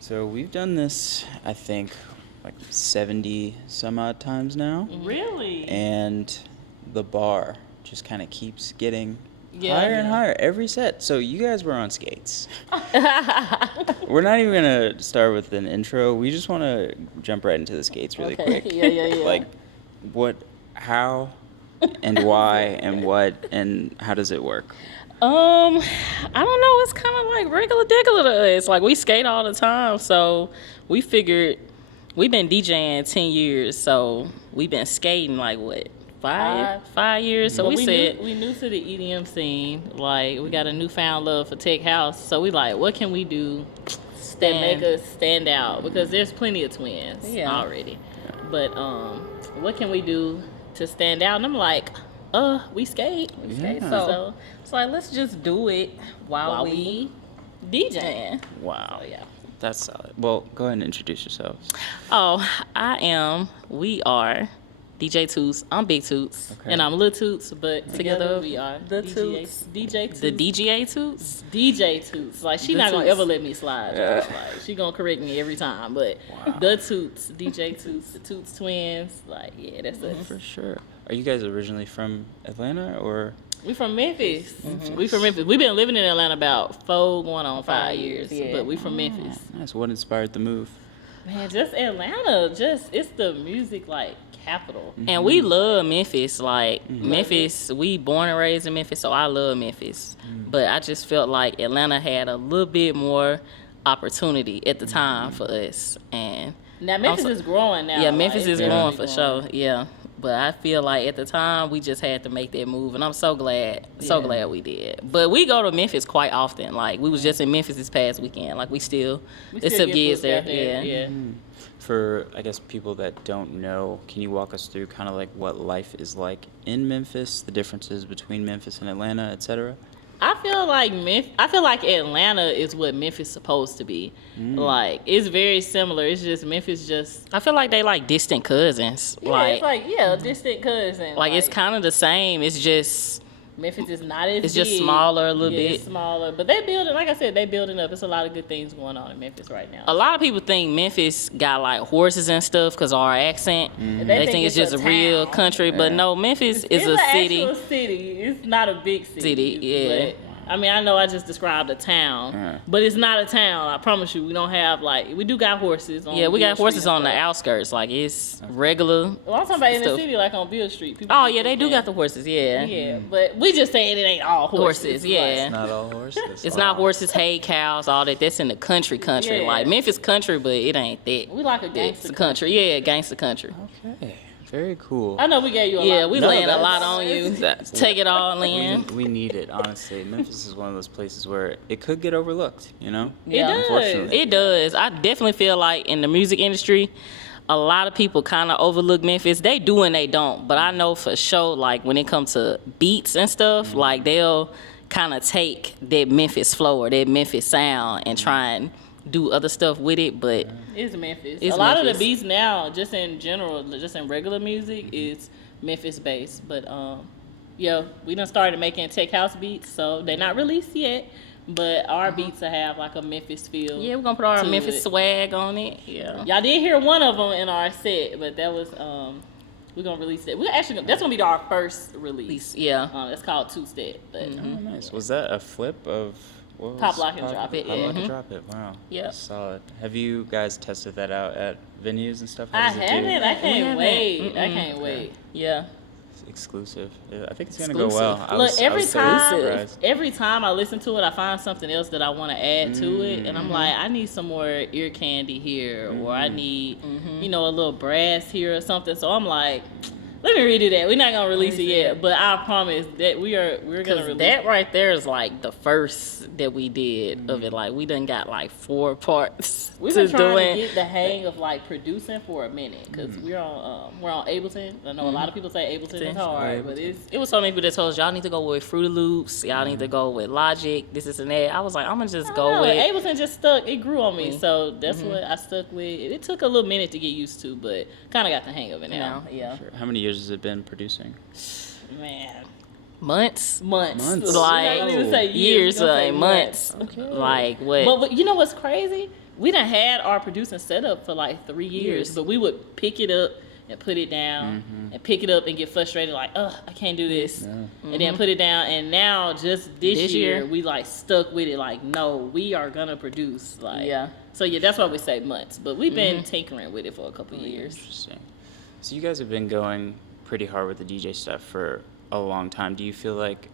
So we've done this, I think, like 70 some odd times now. Really? And the bar just kind of keeps getting higher and higher every set. So you guys were on skates. We're not even going to start with an intro. We just want to jump right into the skates really quick. Yeah. Like, how, and why, and what, and how does it work? I don't know. It's kind of like regular degular to us. Like, we skate all the time, so we figured we've been DJing 10 years, so we've been skating like what, five years. So we said we new to the EDM scene. Like, we got a newfound love for tech house. So we like, what can we do that make us stand out? Because there's plenty of twins already. But what can we do to stand out? And I'm like, we skate. So it's like, let's just do it while we DJing. Wow. So, yeah. That's solid. Well, go ahead and introduce yourselves. We are DJ Toots. I'm Big Toots. Okay. And I'm Lil Toots, but together we are the Toots. DJ Toots. The DGA Toots. DJ Toots. Like, she not gonna ever let me slide. Like, she gonna correct me every time. But the Toots, DJ Toots, the Toots twins. Like, yeah, that's us. For sure. Are you guys originally from Atlanta or? We from Memphis. We from Memphis. We've been living in Atlanta about 4 going on 5 years. But we from Memphis. Nice. What inspired the move? Man, just Atlanta. It's the music, like, capital. And we love Memphis. Like, Memphis, we born and raised in Memphis, so I love Memphis. But I just felt like Atlanta had a little bit more opportunity at the time for us. And now Memphis is growing now. Yeah, Memphis is growing for growing. sure. Yeah. But I feel like at the time we just had to make that move, and I'm so glad we did. But we go to Memphis quite often. Like, we was just in Memphis this past weekend. Like, we still it's some gigs there. Yeah. For, I guess, people that don't know, can you walk us through kind of like what life is like in Memphis, the differences between Memphis and Atlanta, etc.? I feel like Atlanta is what Memphis is supposed to be. Like, it's very similar. It's just Memphis I feel like they like distant cousins. Yeah, it's like, distant cousins. Like, it's kind of the same. It's just Memphis is not as It's big. just smaller a little bit. It's smaller. But they building, like I said, they building up. It's a lot of good things going on in Memphis right now. A lot of people think Memphis got like horses and stuff because of our accent. They think it's just a real country. But no, Memphis is a city. It's an actual city. It's not a big city. Yeah. But, I mean, I know I just described a town, but it's not a town. I promise you, we don't have, like, we do got horses on we got Beale horses Street on the outskirts. Like, it's regular. Well, I'm talking about in the stuff. city, like on Beale Street. They do got the horses, Yeah, but we just saying it ain't all horses. yeah. It's not all horses. It's not horses, hay, cows, all that. That's in the country. Yeah. Like, Memphis country, but it ain't that. We like a It's gangster a country. Yeah, gangster country. Okay. Very cool. I know we gave you a lot. Yeah, we laying a lot on you. Take it all in. We need it, honestly. Memphis is one of those places where it could get overlooked, you know? It does. Unfortunately. It does. I definitely feel like in the music industry, a lot of people kind of overlook Memphis. They do and they don't. But I know for sure, like, when it comes to beats and stuff, like, they'll kind of take that Memphis flow or that Memphis sound and try and do other stuff with it, but it's Memphis. It's a lot Memphis. of the beats now, just in general, just in regular music, is Memphis based. But we done started making tech house beats, so they're not released yet. But our beats will have like a Memphis feel. Yeah, we're gonna put our to Memphis it. swag on it. Yeah. Y'all did hear one of them in our set, but that was we're gonna release that. That's gonna be our first release. Yeah. It's called Tootz. But Oh, nice. Was that a flip of? Pop, Lock, and Drop It. Pop, Lock, and Drop It. Wow. Yep. Solid. Have you guys tested that out at venues and stuff? I haven't. I can't wait. I can't wait. Yeah. It's exclusive. I think it's gonna go well. Look, every time I listen to it, I find something else that I want to add to it, and I'm like, I need some more ear candy here, or I need, a little brass here or something. So I'm like, let me redo that. We're not gonna release it yet, but I promise that we're gonna release that right there is like the first that we did of it. Like, we done got like 4 parts. We've been trying to get the hang of like producing for a minute because we're on Ableton. I know a lot of people say Ableton is hard, but it was so many people that told us y'all need to go with Fruity Loops, y'all need to go with Logic, this and that. I was like, I'm gonna just go with Ableton. Just stuck. It grew on me, so that's what I stuck with. It took a little minute to get used to, but kind of got the hang of it now. Yeah. Sure. How many years has it been producing? Man. Months. Like, years, like months. Okay. Like, what? But you know what's crazy? we done had our producing set up for like 3 years, but we would pick it up and put it down and pick it up and get frustrated like, I can't do this. And then put it down. And now just this year, we like stuck with it like, no, we are going to produce. Like, So yeah, that's why we say months. But we've been tinkering with it for a couple of years. Interesting. So you guys have been going pretty hard with the DJ stuff for a long time. Do you feel like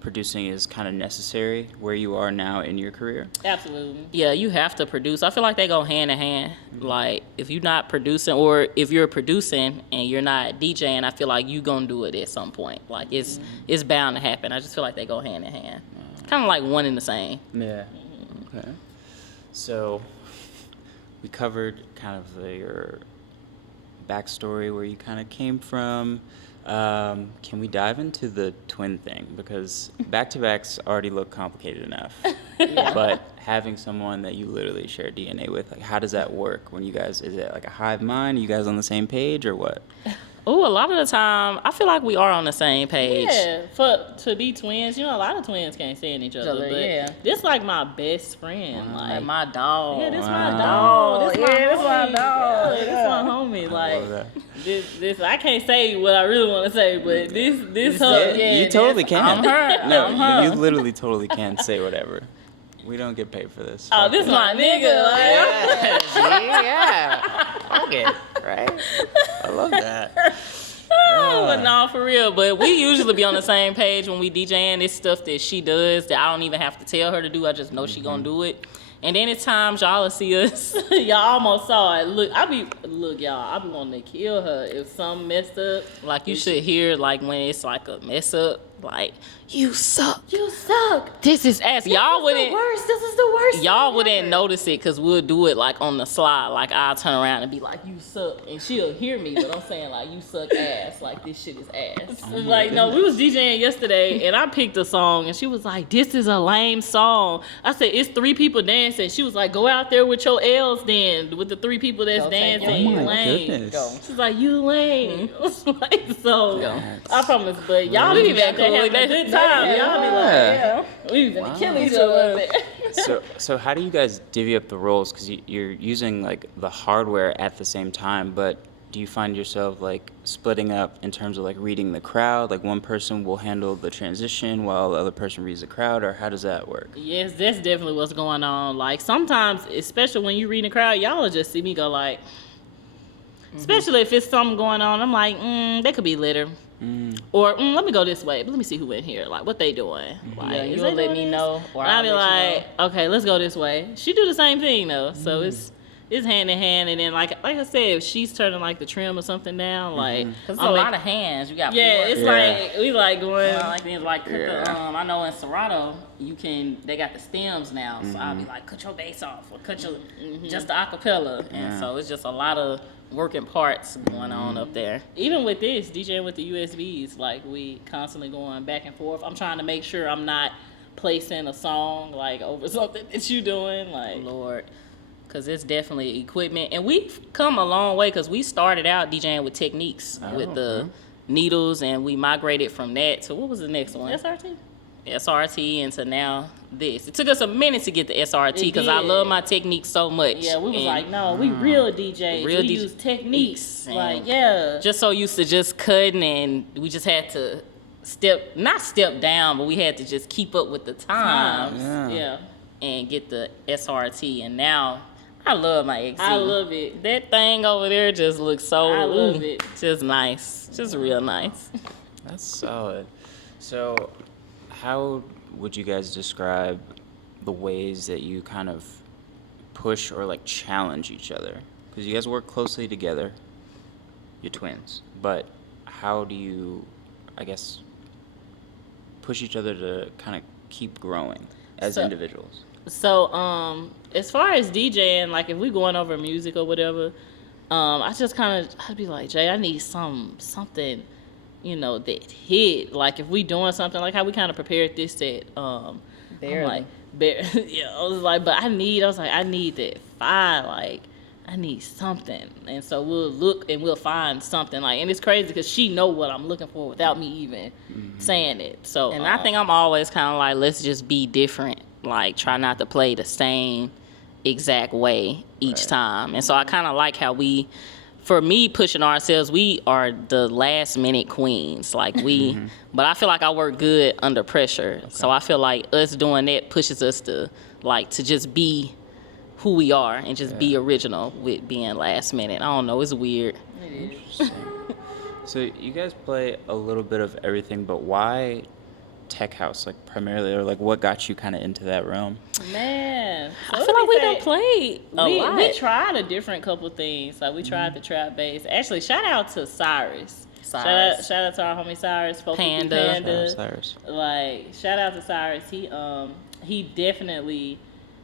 producing is kind of necessary where you are now in your career? Absolutely. Yeah, you have to produce. I feel like they go hand in hand. Like, if you're not producing, or if you're producing and you're not DJing, I feel like you gonna do it at some point. Like, it's bound to happen. I just feel like they go hand in hand. Kind of like one and the same. Yeah. Okay. So we covered kind of your backstory, where you kind of came from. Can we dive into the twin thing? Because back-to-backs already look complicated enough. But having someone that you literally share DNA with, like, how does that work when you guys, is it like a hive mind? Are you guys on the same page or what? Oh, a lot of the time, I feel like we are on the same page. Yeah, to be twins, a lot of twins can't stand each other. But this like my best friend. Wow. Like my dog. Yeah, this my dog. This my dog. Yeah. This my homie. Like, this I can't say what I really want to say, but this her. Yeah, you totally can. I'm her. No, I'm her. you literally totally can say whatever. We don't get paid for this. Oh, this my nigga. Like, Okay, right? I love that. But no, for real. But we usually be on the same page when we DJing. It's stuff that she does that I don't even have to tell her to do. I just know she gonna do it. And then it's times y'all will see us. Y'all almost saw it. Look, I be wanting to kill her if something messed up. Like, you should hear, like, when it's like a mess up, like, you suck. You suck. This is ass. Y'all wouldn't. This is the worst. Y'all wouldn't notice it because we'll do it like on the slide. Like, I'll turn around and be like, you suck. And she'll hear me, but I'm saying, like, you suck ass. Like, this shit is ass. Like, no, we was DJing yesterday and I picked a song and she was like, this is a lame song. I said, it's 3 people dancing. She was like, go out there with your L's then, with the 3 people that's dancing. You lame. She's like, you lame. Like, so, I promise, but y'all be out there having a good time. Y'all be like, we was gonna kill each other up there. So how do you guys divvy up the roles? Because you're using like the hardware at the same time, but do you find yourself like splitting up in terms of like reading the crowd? Like one person will handle the transition while the other person reads the crowd, or how does that work? Yes, that's definitely what's going on. Like sometimes, especially when you read the crowd, y'all will just see me go like, especially if it's something going on, I'm like, they could be litter. Or let me go this way. But let me see who in here. Like, what they doing? Like, you'll let me know. Or I'll be like, okay, let's go this way. She do the same thing though, so it's hand in hand. And then like I said, if she's turning like the trim or something down, like because it's a lot of hands. You got like we like going like things like I know in Serato they got the stems now, so I'll be like, cut your bass off or cut your just the acapella, and so it's just a lot of working parts going on up there. Even with this DJing with the USBs, like we constantly going back and forth. I'm trying to make sure I'm not placing a song like over something that you doing, like Lord, because it's definitely equipment, and we've come a long way because we started out DJing with techniques with the needles, and we migrated from that to what was the next one? SRT into now this. It took us a minute to get the SRT because I love my techniques so much. Yeah, we was like, no, we real DJs. We use techniques. Like, just so used to just cutting, and we just had to not step down, but we had to just keep up with the times. And get the SRT, and now I love my XZ. I love it. That thing over there just looks so I love it. Just nice. Just real nice. That's solid. So how would you guys describe the ways that you kind of push or like challenge each other? Because you guys work closely together, you're twins, but how do you, I guess, push each other to kind of keep growing as individuals? So, as far as DJing, like if we going over music or whatever, I'd be like, Jay, I need something, that hit. Like if we doing something, like how we kind of prepared this set, Barely. I was like, but I need that fire, like I need something. And so we'll look and we'll find something, like, and it's crazy because she know what I'm looking for without me even saying it. So, and I think I'm always kind of like, let's just be different. Like, try not to play the same exact way each time. And so I kind of like how for me, pushing ourselves, we are the last minute queens. Like but I feel like I work good under pressure. Okay. So I feel like us doing that pushes us to just be who we are and just be original with being last minute. I don't know, it's weird. It is. So you guys play a little bit of everything, but why tech house, like primarily, or like what got you kind of into that realm? Man, so I feel like we done played a lot. We tried a different couple things. Like we tried the trap bass. Actually, shout out to Cyrus. Shout out to our homie Cyrus. Panda. Cyrus. Like shout out to Cyrus. He definitely.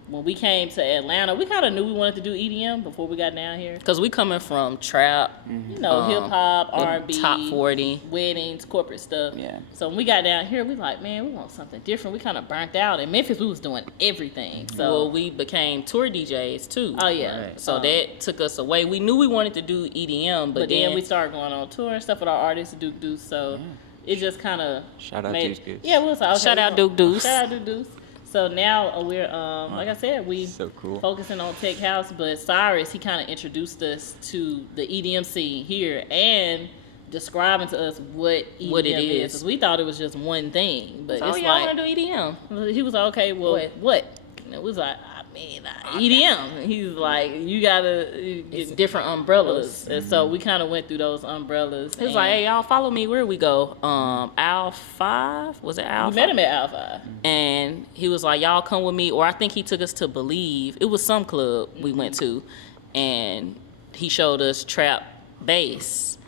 When we came to Atlanta, we kind of knew we wanted to do EDM before we got down here. Because we coming from trap, hip hop, R&B, top 40, weddings, corporate stuff. Yeah. So when we got down here, we like, man, we want something different. We kind of burnt out. In Memphis, we was doing everything. So we became tour DJs too. Oh yeah. Right. So that took us away. We knew we wanted to do EDM, but then we started going on tour and stuff with our artists, Duke Deuce. So it just kind of shout out Duke Deuce. Yeah, we was like, okay, shout out Duke Deuce. Shout out Duke Deuce. So now we're, like I said, we so cool. Focusing on tech house. But Cyrus, he kind of introduced us to the EDM scene here and describing to us what EDM it is. 'Cause we thought it was just one thing, but it's y'all like want to do EDM. he was like, okay, well, what? And it was like, EDM. He's like, you gotta get different umbrellas, and so we kind of went through those umbrellas. He was like, hey, y'all follow me. Where we go? Aisle 5? Was it Aisle 5? We met him at Aisle 5. And he was like, y'all come with me. Or I think he took us to Believe. It was some club we went to. And he showed us trap bass.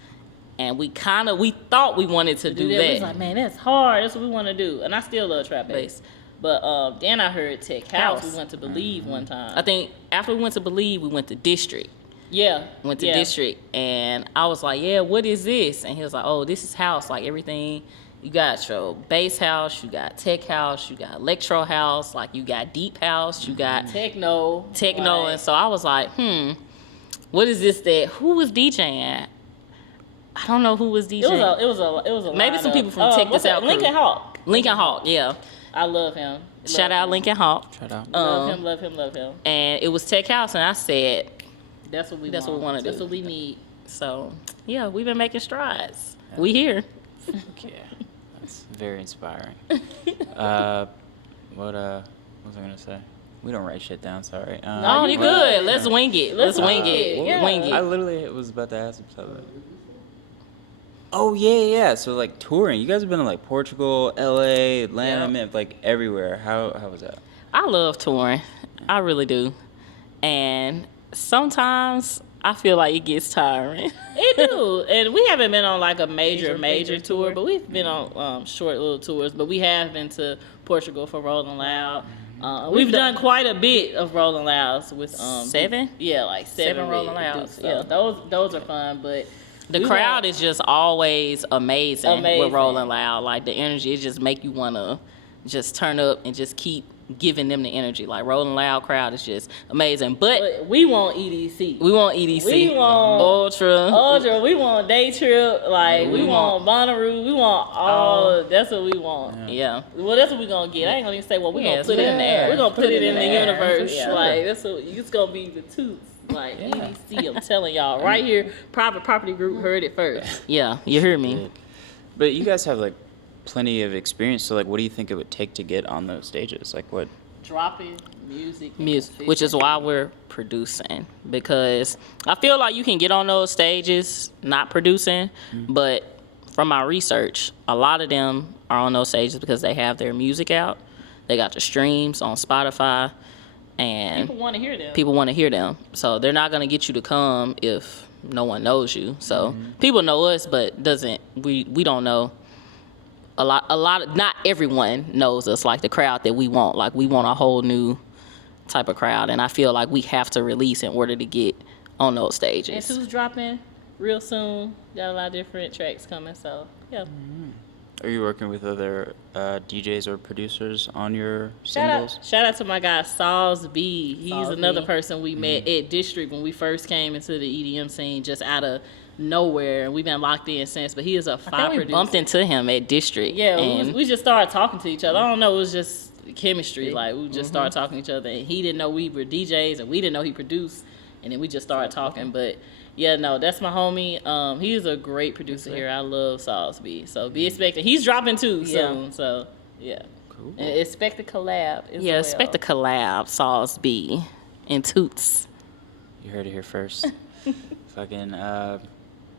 And we thought we wanted to do that. We was like, man, that's hard. That's what we want to do. And I still love trap bass. But then I heard Tech House. We went to Believe one time. I think after we went to Believe, we went to District. Yeah. Went to District. And I was like, yeah, what is this? And he was like, oh, this is house. Like everything. You got your bass house. You got tech house. You got electro house. Like you got deep house. You got techno. Right. And so I was like, what is this who was DJing? I don't know who was DJing. It was a maybe some people from Tech This Out. Lincoln Hawk. Lincoln Hawk, yeah. I love him. Shout out Lincoln Hawk. Shout out. Love him. And it was Tech House, and I said, that's what we want to do. That's what we need. So, yeah, we've been making strides. Yeah. We here. Yeah, that's very inspiring. What was I going to say? We don't write shit down, sorry. No, you good. Let's wing it. Let's wing it. Yeah. Wing it. I literally was about to ask him something. Oh, yeah. So, like, touring. You guys have been to, like, Portugal, L.A., Atlanta, like, everywhere. How was that? I love touring. I really do. And sometimes I feel like it gets tiring. It do. And we haven't been on, like, a major tour, but we've been on short little tours. But we have been to Portugal for Rolling Loud. We've done quite a bit of Rolling Louds with... 7? Yeah, like 7 Rolling Louds. So. Yeah, those are fun, but... The crowd is just always amazing with Rolling Loud. Like, the energy, it just make you want to just turn up and just keep giving them the energy. Like, Rolling Loud crowd is just amazing. But we want EDC. We want EDC. We want Ultra. We want Day Trip. Like, we want Bonnaroo. We want all. That's what we want. Yeah. Well, that's what we're going to get. I ain't going to say, well, we're going to put it in the air. We're going to put it in the universe. Yeah. Like, that's what, it's going to be the Toots. Like, EDC, I'm telling y'all. Right here, Private Property Group heard it first. Yeah, you heard me. But you guys have, like, plenty of experience. So, like, what do you think it would take to get on those stages? Like, what? Dropping music, which is why we're producing, because I feel like you can get on those stages not producing, but from my research, a lot of them are on those stages because they have their music out, they got the streams on Spotify, and people want to hear them. So they're not gonna get you to come if no one knows you. So people know us, but we don't know. A lot. Not everyone knows us like the crowd that we want. Like, we want a whole new type of crowd, and I feel like we have to release in order to get on those stages. And Toots dropping real soon. Got a lot of different tracks coming. So yeah. Are you working with other DJs or producers on your singles? Shout out to my guy Sauls B. He's another person we met at District when we first came into the EDM scene, just out of nowhere, and we've been locked in since. But he is a fire producer. We bumped into him at District. Yeah, we just started talking to each other. I don't know, it was just chemistry. Like we just started talking to each other, and he didn't know we were DJs, and we didn't know he produced, and then we just started talking. But yeah, no, that's my homie. He is a great producer here. I love Sauce B. So be expecting. He's dropping too soon. So yeah. Cool. And expect a collab as Yeah, well. expect a collab, Sauce B and Toots. You heard it here first. Fucking,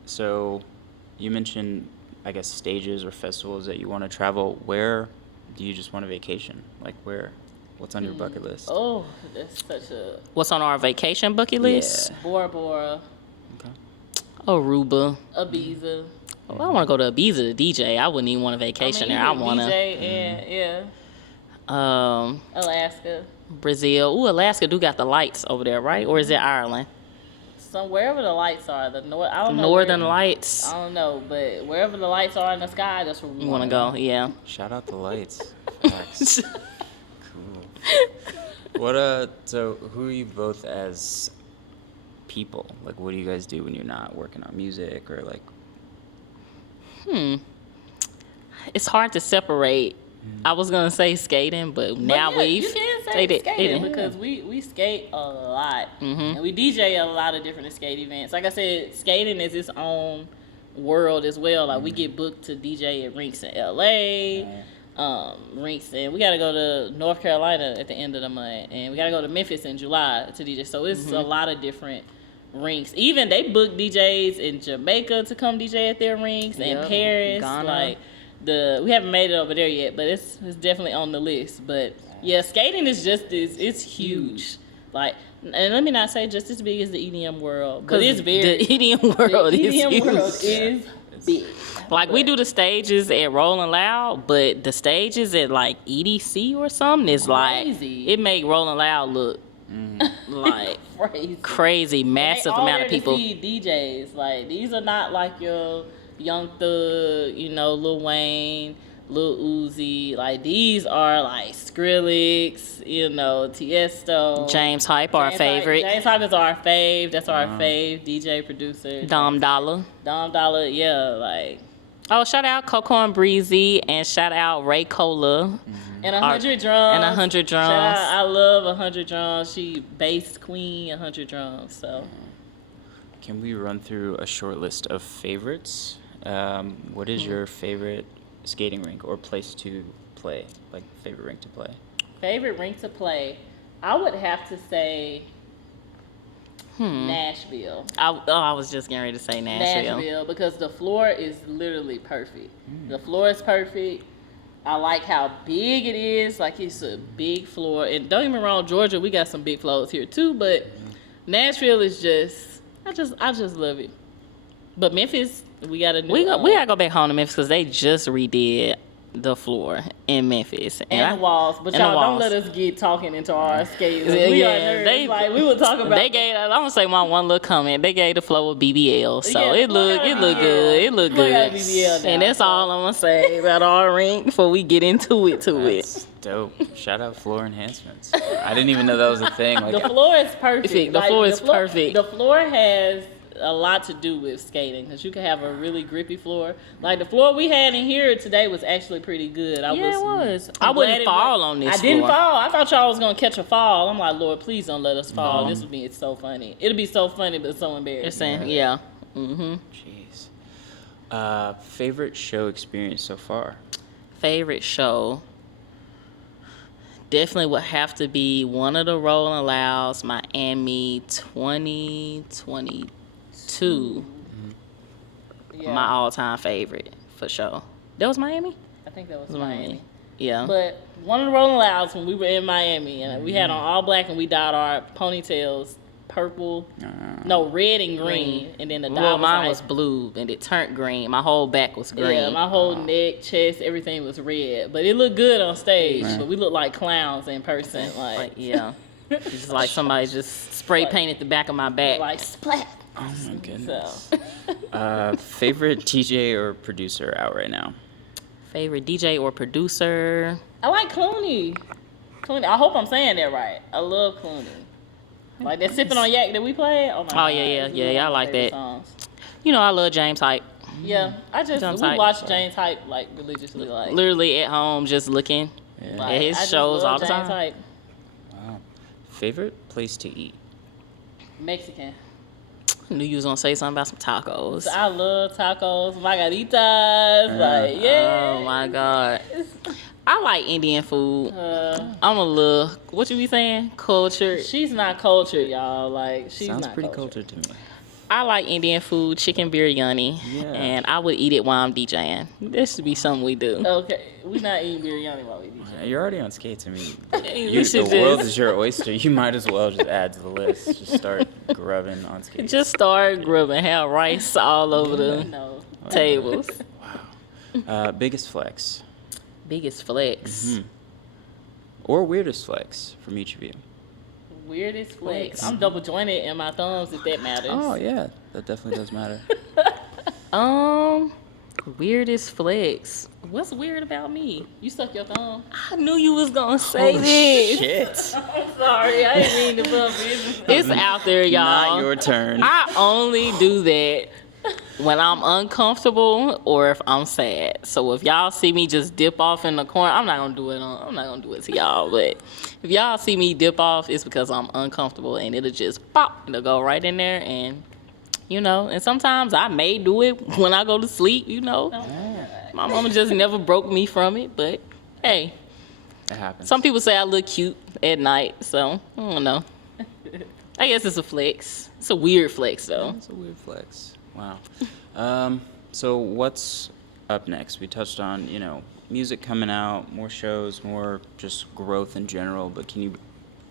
so you mentioned, I guess, stages or festivals that you want to travel. Where do you just want a vacation? Like where? What's on your bucket list? Oh, that's such a... What's on our vacation bucket list? Yeah. Bora Bora, Okay. Aruba. Ibiza. Oh, I want to go to Ibiza to DJ. I wouldn't even want a vacation there. I want to. DJ and, Alaska. Brazil. Ooh, Alaska do got the lights over there, right? Or is it Ireland? Wherever the lights are, I don't know. Northern where, Lights. I don't know, but wherever the lights are in the sky, that's where we You want to go? Yeah. Shout out the lights. Facts. Cool. What so who are you both as people? Like what do you guys do when you're not working on music or like It's hard to separate. I was gonna say skating, but now yeah, we've you can say stated skating because we skate a lot and we DJ a lot of different skate events. Like I said, skating is its own world as well. Like we get booked to DJ at rinks in LA, rinks, and we gotta go to North Carolina at the end of the month, and we gotta go to Memphis in July to DJ. So it's a lot of different rinks. Even they book DJs in Jamaica to come DJ at their rinks and Paris, Ghana. like. We haven't made it over there yet, but it's definitely on the list. But yeah, skating is just it's huge. Like, and let me not say just as big as the EDM world, but it's very the EDM world the is EDM huge. world is big. Like we do the stages at Rolling Loud, but the stages at like EDC or something is like Crazy. it make Rolling Loud look like crazy, massive They all amount of there to people. see DJs. Like these are not like your Young Thug, Lil Wayne, Lil Uzi. Like these are like Skrillex, Tiesto, James Hype, our favorite. James Hype is our fave. That's our fave DJ producer. Dom Dollar. Dom Dollar, yeah, like. Oh, shout out Coco and Breezy, and shout out Ray Cola. And 100 drums. And 100 drums. Shout out, I love 100 drums. She bass queen, 100 drums. So. can we run through a short list of favorites? What is your favorite skating rink or place to play? Like favorite rink to play? Favorite rink to play? I would have to say Nashville. I was just getting ready to say Nashville. Nashville, because the floor is literally perfect. The floor is perfect. I like how big it is. Like, it's a big floor. And don't get me wrong, Georgia, we got some big floors here too, but Nashville is just, I just love it. But Memphis, we got a new... We gotta go back home to Memphis because they just redid the floor in Memphis. And the walls. But y'all don't let us get talking into our skates. We are nerds. Like, we would talk about... They gave, I'm gonna say one little comment. They gave the floor a BBL. So Yeah, it looked good. It looked Floor got good. a BBL now, And that's all I'm gonna say about our rink before we get into it. That's dope. Shout out floor enhancements. I didn't even know that was a thing. Like, The floor is perfect. The floor is perfect. The floor has a lot to do with skating, because you can have a really grippy floor. Like the floor we had in here today was actually pretty good. It was. I'm I wouldn't glad it fall went- on this I didn't floor. fall. I thought y'all was gonna catch a fall. I'm like, Lord, please don't let us fall. This would be so funny. It'll be so funny, but so You're embarrassing. saying, yeah. Mm-hmm. jeez. Favorite show experience so far? Favorite show definitely would have to be one of the Rolling Louds, Miami 2022. Yeah. My all-time favorite for sure. That was Miami? I think that was It was Miami. Yeah. But one of the Rolling Louds, when we were in Miami, and we had on all black, and we dyed our ponytails purple, red and green, and then the dye Well, was mine like, was blue and it turned green. My whole back was green. yeah, my whole neck, chest, everything was red. But it looked good on stage. But we looked like clowns in person. Like Yeah. It's just like somebody just spray painted the back of my back. like splat. Oh my goodness. So Favorite DJ or producer out right now? Favorite DJ or producer? I like Clooney. I hope I'm saying that right. I love Clooney. Like that Sipping on Yak that we played. Oh my God. Yeah, it's yeah, one of I my like favorite that. songs. I love James Hype. Yeah, James we Hype. watch James Hype like religiously. Like Literally at home just looking Yeah. Like, his I just shows love all the James time. Hype. Wow. Favorite place to eat? Mexican. I knew you was gonna say something about some tacos. I love tacos, margaritas, like yeah. Oh my god. I like Indian food. I'm a little, what you be saying? Cultured. She's not cultured, y'all. Like she's Sounds not pretty cultured. cultured to me. I like Indian food, chicken biryani, Yeah. and I would eat it while I'm DJing. This should be something we do. Okay, we not eating biryani while we DJ. Yeah, you're already on skates. I mean, We should the world just- is your oyster. You might as well just add to the list. Just start grubbing on skates. Just start grubbing, have rice all over the No. tables. Biggest flex. Biggest flex. Or weirdest flex from each of you. Weirdest flex. I'm double jointed in my thumbs if that matters. Oh, yeah. That definitely does matter. Weirdest flex. What's weird about me? You suck your thumb. I knew you was gonna say this. Shit. I'm sorry, I didn't mean to bump it. It's out there, y'all. Not your turn. I only do that when I'm uncomfortable or if I'm sad. So if y'all see me just dip off in the corner, I'm not gonna do it to y'all. But if y'all see me dip off, it's because I'm uncomfortable and it'll just pop. It'll go right in there and and sometimes I may do it when I go to sleep, My mama just never broke me from it, but hey, It happens. some people say I look cute at night, so I don't know. I guess it's a flex. It's a weird flex though. That's a weird flex. Wow. So what's up next? We touched on, music coming out, more shows, more just growth in general, but can you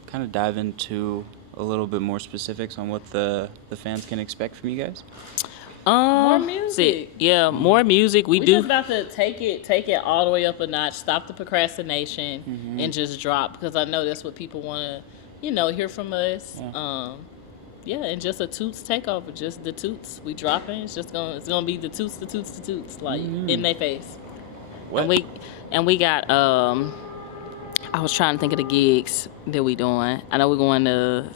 kind of dive into a little bit more specifics on what the fans can expect from you guys? More music. Yeah, more music. We We do. just about to take it all the way up a notch. Stop the procrastination and just drop because I know that's what people want to, hear from us. Yeah. And just a Toots takeover, just the Toots. We dropping. It's gonna be the Toots, like in their face. What? And we got I was trying to think of the gigs that we doing. I know we're going to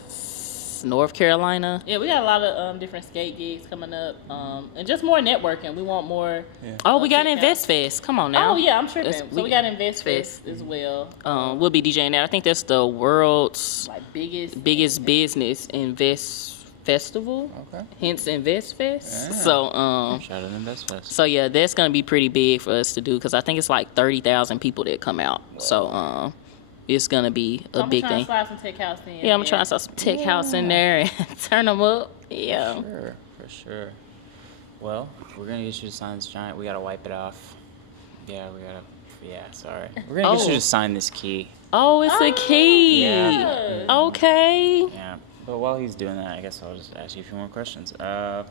North Carolina. Yeah, we got a lot of different skate gigs coming up, and just more networking. We want more. Yeah. Oh, we got Take Invest Fest. Come on now. Oh yeah, I'm tripping. That's- So we got Invest Fest as well. We'll be DJing there. I think that's the world's Like biggest business invest festival. Okay. Hence Invest Fest. Yeah. So Shout out to Invest Fest. So yeah, that's gonna be pretty big for us to do because I think it's like 30,000 people that come out. So it's gonna be a big I'm trying thing. to slide some tech house in. Yeah, I'm trying to start some tech house in there and turn them up. Yeah. Sure, for sure. Well, we're gonna get you to sign this giant. We gotta wipe it off. Yeah, sorry. We're gonna get you to sign this key. Oh, it's a key. Yeah. Okay. Yeah. But while he's doing that, I guess I'll just ask you a few more questions. Oh,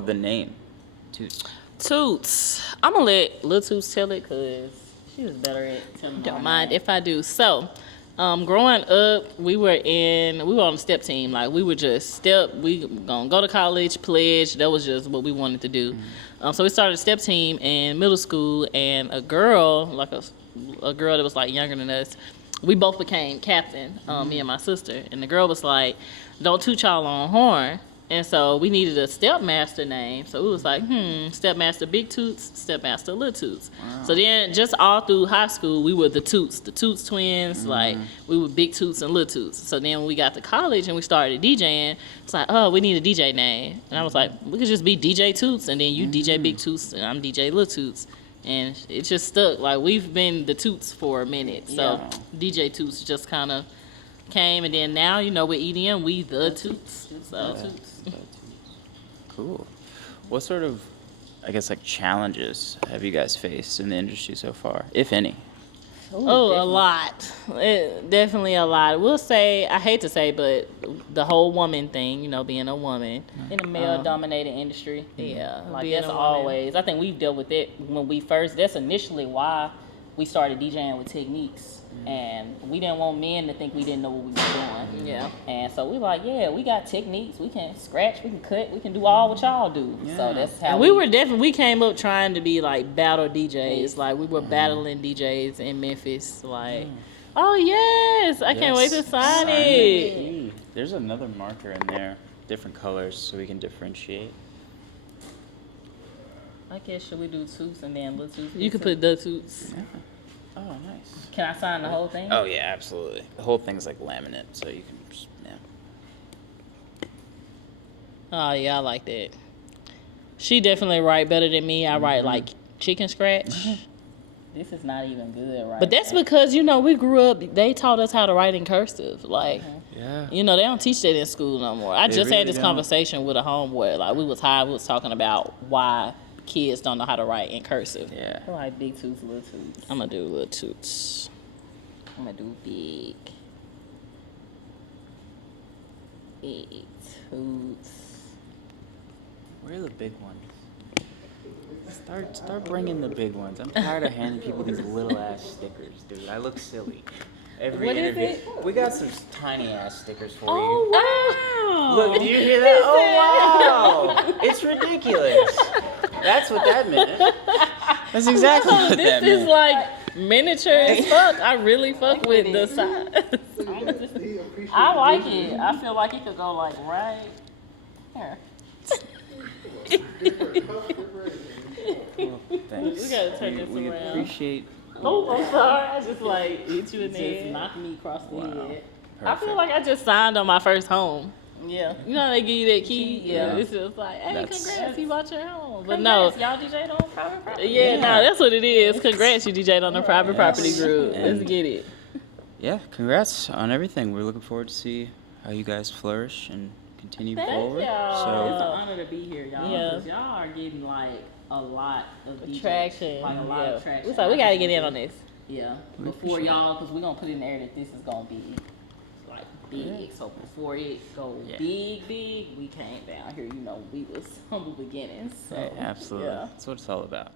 the name. Toots. Toots. I'm gonna let Lil Toots tell it because She was better at telling don't my mind name. if I do. So, growing up, we were on the step team. Like we were just step. We gonna go to college, pledge. That was just what we wanted to do. So we started a step team in middle school, and a girl, like a girl that was like younger than us, we both became captain. Me and my sister, and the girl was like, "Don't toot y'all on horn." And so we needed a stepmaster name. So it was like, stepmaster Big Toots, stepmaster Little Toots. Wow. So then just all through high school, we were the Toots twins. Like we were Big Toots and Little Toots. So then when we got to college and we started DJing, it's like, oh, we need a DJ name. And I was like, we could just be DJ Toots. And then you DJ Big Toots and I'm DJ Little Toots. And it just stuck. Like we've been the Toots for a minute. So DJ Toots just kind of came. And then now, with EDM, we the Toots. So Toots. Cool. What sort of, I guess, like challenges have you guys faced in the industry so far, if any? A lot. Definitely a lot. We'll say, I hate to say, but the whole woman thing, being a woman. In a male-dominated industry. Yeah. Like, being that's a woman. always, I think we've dealt with it when we first, that's initially why we started DJing with techniques. And we didn't want men to think we didn't know what we were doing. Yeah. And so we like, we got techniques. We can scratch, we can cut, we can do all what y'all do. Yeah. So that's how And we came up trying to be like battle DJs. Like we were battling DJs in Memphis. Like, oh yes, I can't wait to sign it. There's another marker in there, different colors, so we can differentiate. I guess should we do Toots and then Little Toots? You could put the Toots. Yeah. Oh, nice. Can I sign the whole thing? Oh yeah, absolutely. The whole thing's like laminate, so you can just, yeah. Oh yeah, I like that. She definitely write better than me. I write like chicken scratch. This is not even good, right? But that's because, you know, we grew up, they taught us how to write in cursive. Like, Yeah. you know, they don't teach that in school no more. I They just really had this don't. conversation with a homeboy. Like, we was talking about why kids don't know how to write in cursive. Yeah. I like big Toots, little Toots. I'm going to do little Toots. I'm going to do big. Big Toots. Where are the big ones? Start bringing the big ones. I'm tired of handing people these little ass stickers, dude. I look silly. Every What is interview. it? We got some tiny ass stickers for you. Oh, wow. Look, do you hear that? Oh wow! It's ridiculous. That's what that meant. That's exactly what that meant. This is like miniature as fuck. I really fuck with the size. I like it. I feel like it could go like right here. Well, thanks. We gotta turn this We around. appreciate. Oh, I'm sorry. I just like hit you in the head. Just knocked me across the head. I feel like I just signed on my first home. Yeah. You know how they give you that key? Yeah. It's just like, hey, That's- congrats, you bought your home. But no. Y'all DJed on private property. Yeah, Yeah. no, that's what it is. Congrats, you DJ'd on the private property Yes. group. And- Let's get it. Yeah, congrats on everything. We're looking forward to see how you guys flourish and continue Thank forward. y'all. It's an So honor to be here, y'all. Yeah. Because y'all are getting like a lot of DJs. Traction. Like a lot Yeah. of traction. We like, we gotta get in on this. Yeah. We Before appreciate y'all, because we're going to put in there that this is going to be like big. So before it go Yeah. big, we came down here. You know, we was humble beginnings. So, absolutely. Yeah. That's what it's all about.